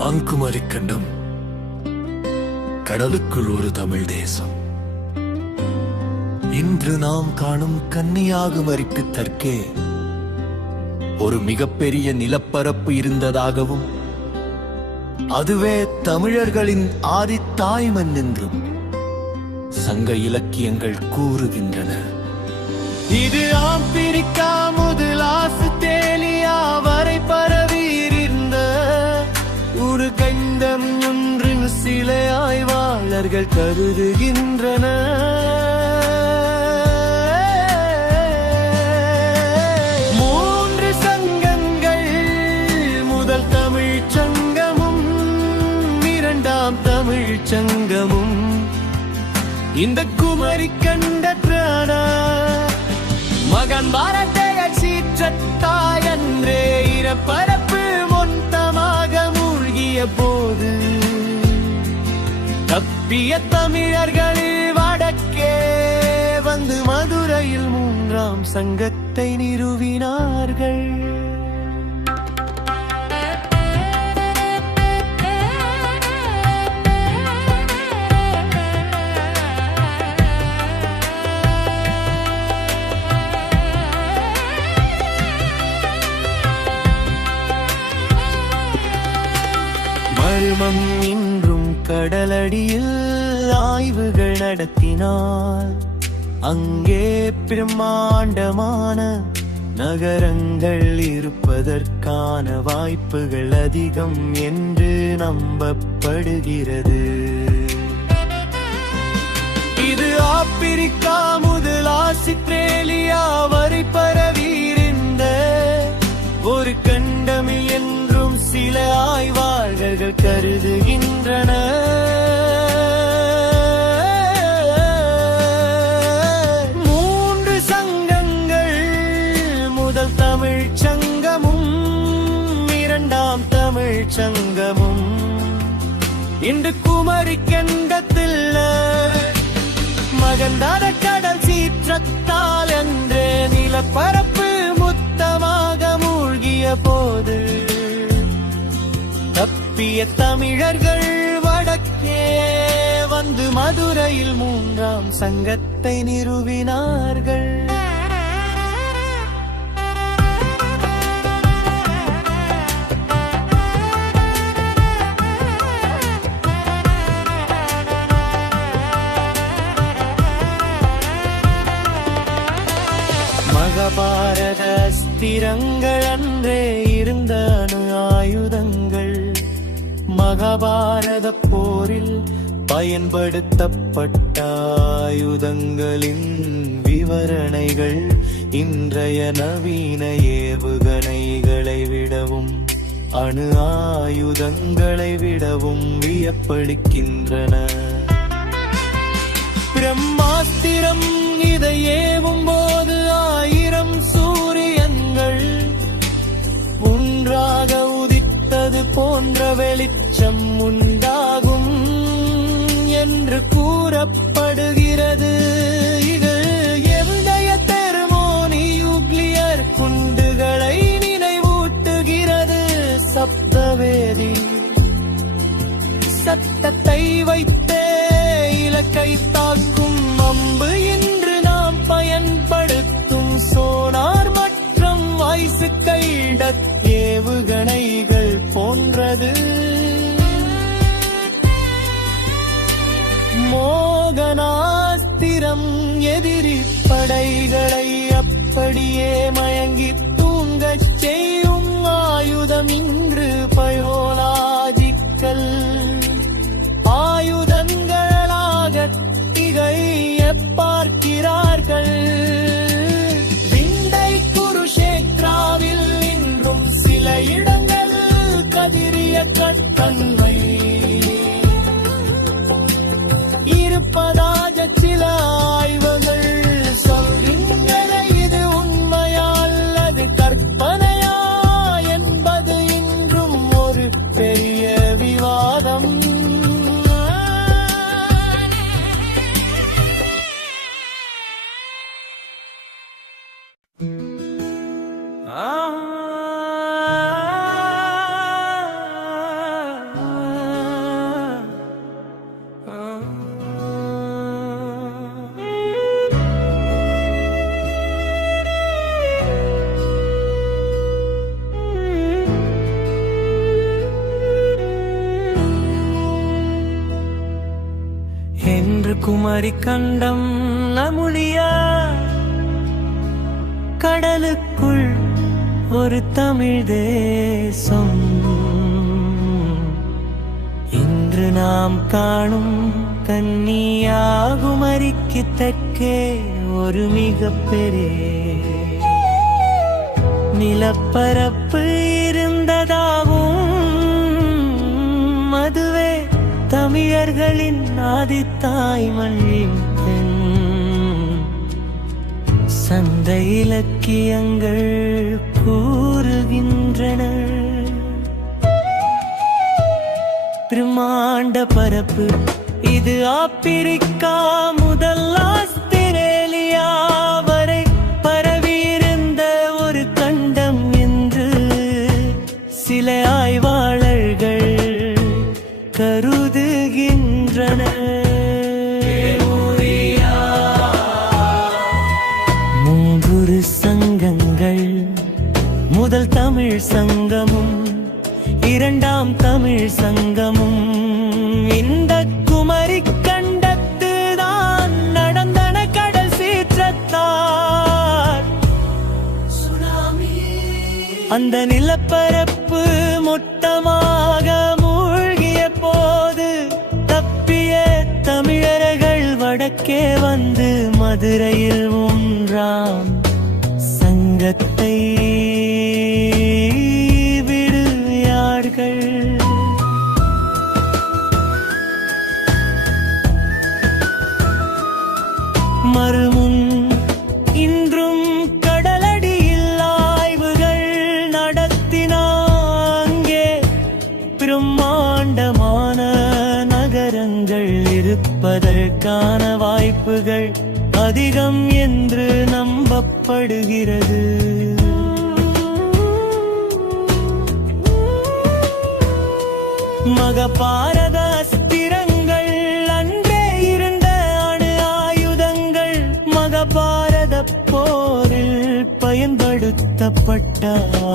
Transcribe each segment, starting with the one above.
வான்குமரி கண்டம், கடலுக்குள் ஒரு தமிழ் தேசம். இன்று நாம் காணும் கன்னியாகுமரிக்கு தெற்கே ஒரு மிகப்பெரிய நிலப்பரப்பு இருந்ததாகவும், அதுவே தமிழர்களின் ஆதித்தாய்மண் என்றும் சங்க இலக்கியங்கள் கூறுகின்றன. இது ஆப்பிரிக்கா முதல் ஆஸ்திரேலியா வரை பரவியிருந்த ஒரு கண்டம் என்று சில ஆய்வாளர்கள் கருதுகின்றனர். மூன்று சங்கங்கள், முதல் தமிழ்ச் சங்கமும் இரண்டாம் தமிழ்ச் சங்கமும் இந்த குமரி கண்டற்றான மகன் பாரதிய சீற்றத்தாய் அன்றே இனப்பரப்பு மொத்தமாக மூழ்கிய போது தப்பிய தமிழர்கள் வடக்கே வந்து மதுரையில் மூன்றாம் சங்கத்தை நிறுவினார்கள். மர்மம் இன்றும் கடலடியில் ஆய்வுகள் நடத்தினால் அங்கே பிரம்மாண்டமான நகரங்கள் இருப்பதற்கான வாய்ப்புகள் அதிகம் என்று நம்பப்படுகிறது. இது ஆப்பிரிக்கா முதல் ஆஸ்திரேலியா வரை பரவியிருந்த ஒரு கண்டம் என்றும் சில ஆய்வாளர்கள் கருதுகின்றனர். மூன்று சங்கங்கள், முதல் தமிழ்ச் சங்கமும் இரண்டாம் தமிழ்ச் சங்கமும் இன்று குமரி கண்டத்தில் மகந்தாத கடல் சீற்றத்தால் என்றே நிலப்பரப்பு மொத்தமாக மூழ்கிய போது தப்பிய தமிழர்கள் வடக்கே வந்து மதுரையில் மூன்றாம் சங்கத்தை நிறுவினார்கள். மகாபாரத அஸ்திரங்கள் அன்றே இருந்த அணு ஆயுதங்கள், மகாபாரத போரில் பயன்படுத்தப்பட்ட ஆயுதங்களின் விவரணைகள் இன்றைய நவீன ஏவுகணைகளை விடவும் அணு ஆயுதங்களை விடவும் வியப்பளிக்கின்றன. பிரம்மாஸ்திரம் இதை ஏவும் போது 1000 சூரியன்கள் ஒன்றாக உதித்தது போன்ற வெளிச்சம் உண்டாகும் என்று கூறப்படுகிறது. இது எவ்விடைய தெர்மோநியூக்ளியர் குண்டுகளை நினைவூட்டுகிறது. சப்தவேதி சத்தத்தை வைத்தே இலக்கை தாக்கும் அம்பு இன்று நாம் பயன்படுத்தும் சோனார் மற்றும் வாய்ஸ் கைடட் ஏவுகணைகள் போன்றது. மோகனாஸ்திரம் எதிரி படைகளை அப்படியே மயங்கி தூங்கச் செய்யும் ஆயுதம் இன்று பயோலாஜிக்கல் ஆயுதங்களாக திகைய பார்க்கிறார்கள். விண்டை குருஷேத்ராவில் இன்றும் சில இடங்கள் கதிரிய கட்டன்மை இருப்பதாக சில ஆய்வுகள் சொல்கின்றன. இது உண்மையா அல்லது கற்பனையா என்பது இன்றும் ஒரு பெரிய விவாதம். குமரி கண்டம் நமுலியா கடலுக்குள் ஒரு தமிழ் தேசம். இன்று நாம் காணும் கன்னியாகுமரிக்கு தெற்கே ஒரு மிகப்பெரிய நிலப்பரப்பு இருந்ததாகும். அதுவே தமிழர்களின் ஆதித்தாய் மண்ணின் பெண். சந்த இலக்கியங்கள் கூறுகின்றன, பிரம்மாண்ட பரப்பு இது ஆப்பிரிக்கா முதல் ஆஸ்திரேலியா வரை பரவியிருந்த ஒரு கண்டம் என்று சில ஆய்வாளர்கள் கருதுகின்றனர். மூன்று சங்கங்கள், முதல் தமிழ் சங்கமும் இரண்டாம் தமிழ் சங்கமும் இந்த குமரி கண்டத்து தான் நடந்தன. கடல் சீற்றத்தால் அந்த நிலப்பரப்பு மொத்தமாக மூழ்கிய போது தப்பிய தமிழர்கள் வடக்கே வந்து மதுரையில் ஒன்றாம் சங்கத்தை விடுவியார்கள். மறுமுன் இன்றும் கடலடியில் ஆய்வுகள் நடத்தினாங்கே பிரம்மாண்டமான நகரங்கள் இருப்பதற்கான வாய்ப்புகள் அதிகம் என்று நம்பப்படுகிறது. மகாபாரத அஸ்திரங்கள் அன்றே இருந்த அணு ஆயுதங்கள், மகாபாரத போரில் பயன்படுத்தப்பட்ட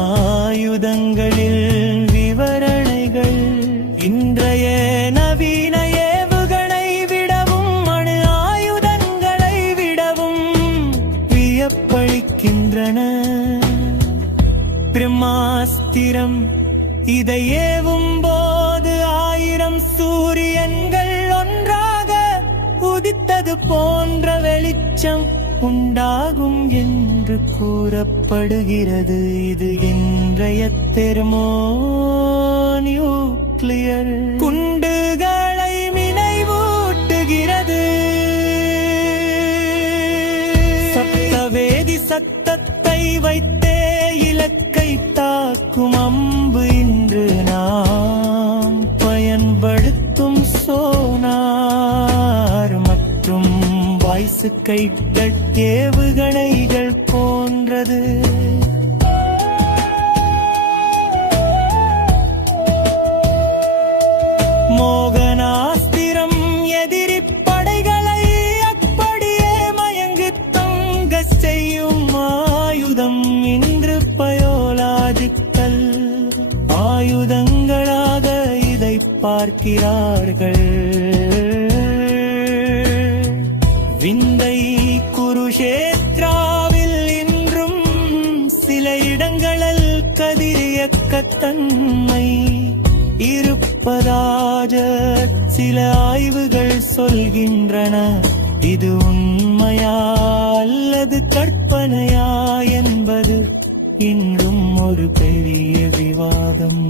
ஆயுதங்களில் விவரணைகள் இன்றைய நவீன ஏவுகணை விடவும் அணு ஆயுதங்களை விடவும் வியப்பளிக்கின்றன. பிரம்மாஸ்திரம் இதை ஏவும் போது 1000 சூரியன்கள் ஒன்றாக உதித்தது போன்ற வெளிச்சம் உண்டாகும் என்று கூறப்படுகிறது. இது இன்றைய தெர்மோநியூக்ளியர் குண்டுகளை நினைவூட்டுகிறது. சப்தவேதி சத்தத்தை வைத்தே இலக்கை தாக்கும் அம்பு இன்று நாம் பயன்படுத்தும் சோனார் மற்றும் வாய்ஸ் கைடட் ஏவுகணைகள் போன்றது. மோகனாஸ்திரம் எதிரி படைகளை அப்படியே மயங்கு தொங்க செய்யும் ஆயுதம் இன்று பயோலாஜிக்கல் ஆயுதங்களாக இதை பார்க்கிறார்கள். விந்தை குருஷேத்ராவில் இன்றும் சில இடங்களில் கதிரியக்கத்தன்மை இருப்பதாக சில ஆய்வுகள் சொல்கின்றன. இது உண்மையா அல்லது கற்பனையா என்பது இன்றும் ஒரு பெரிய விவாதம்.